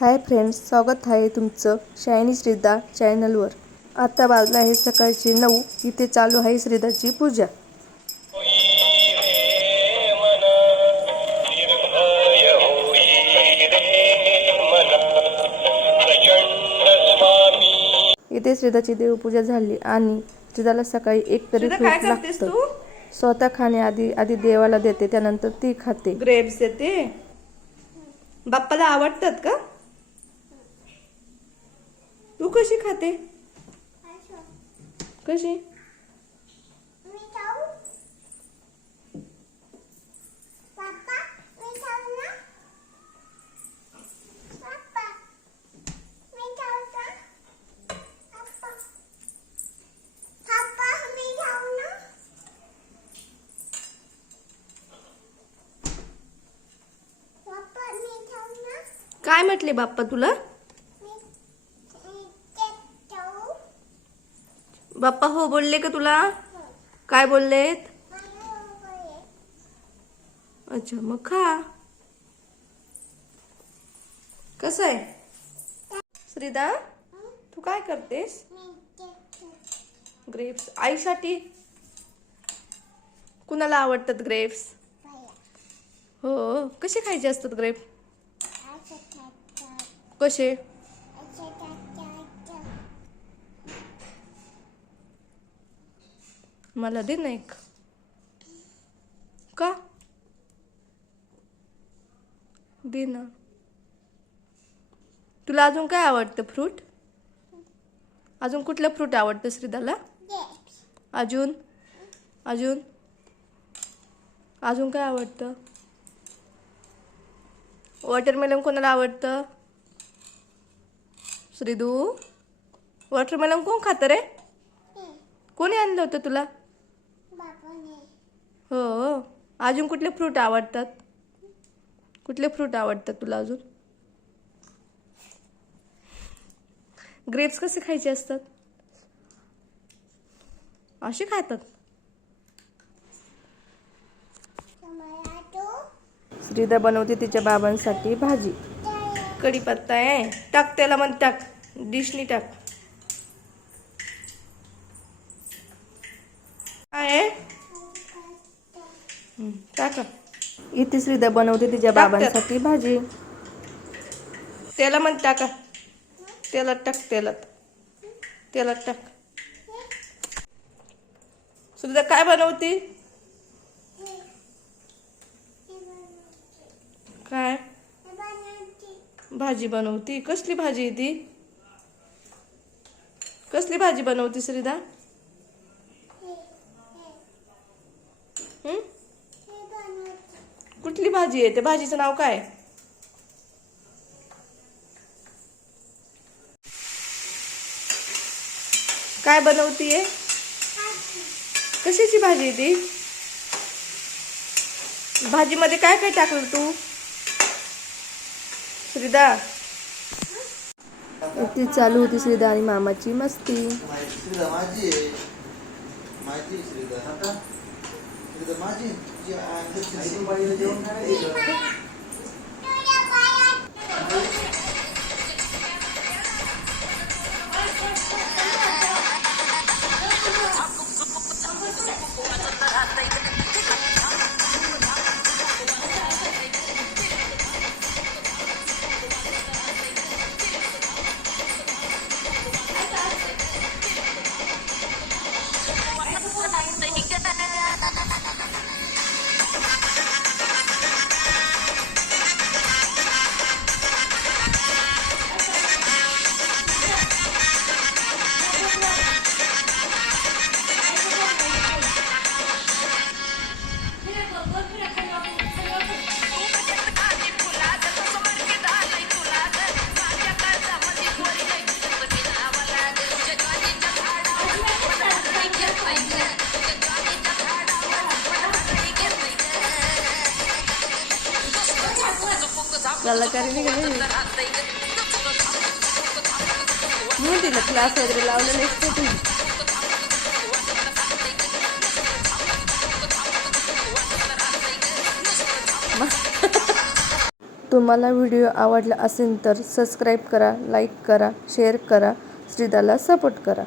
Hi friends, स्वागत आहे तुमचं शायनी श्रीदा चॅनलवर। आता वाजले आहे सकाळचे 9। इथे चालू आहे श्रीदाची पूजा। इथे श्रीदाची देवपूजा झाली आणि श्रीदाला सकाळी एक तरी फ्रूट लागतं। स्वतः खाण्याआधी देवाला देते, त्यानंतर ती खाते। ग्रेप्स देते। बाप्पाला आवडतात का? तू कशी खाते? कशी? काय म्हटले बाप्पा तुला? बाप्पा हो बोलले का तुला? काय बोललेत? अच्छा, मग खा। कसं आहे श्रीदा, तू काय करतेस? ग्रेप्स आईसाठी। कुणाला आवडतात ग्रेप्स? हो, कसे खायचे असतात ग्रेप? कसे? मला दे ना एक। का? दे ना। तुला अजून काय आवडतं फ्रूट? अजून कुठलं फ्रूट आवडतं श्रीदाला? अजून अजून अजून काय आवडतं? वॉटरमेलन कोणाला आवडतं? श्रीदू, वॉटरमेलन कोण खातं रे? कोणी आणलं होतं तुला? हो, अजून कुठले फ्रूट आवडतात? कुठले फ्रूट आवडतात तुला अजून? ग्रेप्स कसे खायचे असतात? असे खातात। श्रीदा बनवते तिच्या बाबांसाठी भाजी। कढीपत्ता आहे, टाक त्याला, मग टाक, डिशनी टाक। काय टाका। इथे श्रीदा बनवते तिच्या बाबांसाठी भाजी। त्याला मग टाका, तेलात टाक, तेलात टाक। श्रीदा काय बनवते? काय भाजी बनवती? कसली भाजी आहे ती? कसली भाजी बनवती श्रीदा? कुठली भाजी आहे? त्या भाजीचं नाव काय? काय बनवतीये? कशाची भाजी आहे ती? भाजीमध्ये काय काय टाकलं तू श्रीदा? इथे चालू होती श्रीदा आणि मामाची मस्ती। कलाकारी निघाली मी तिला क्लास वगैरे लावलेले असते। तुम्हाला व्हिडिओ आवडला असेल तर सबस्क्राईब करा, लाईक करा, शेअर करा, श्रीदाला सपोर्ट करा.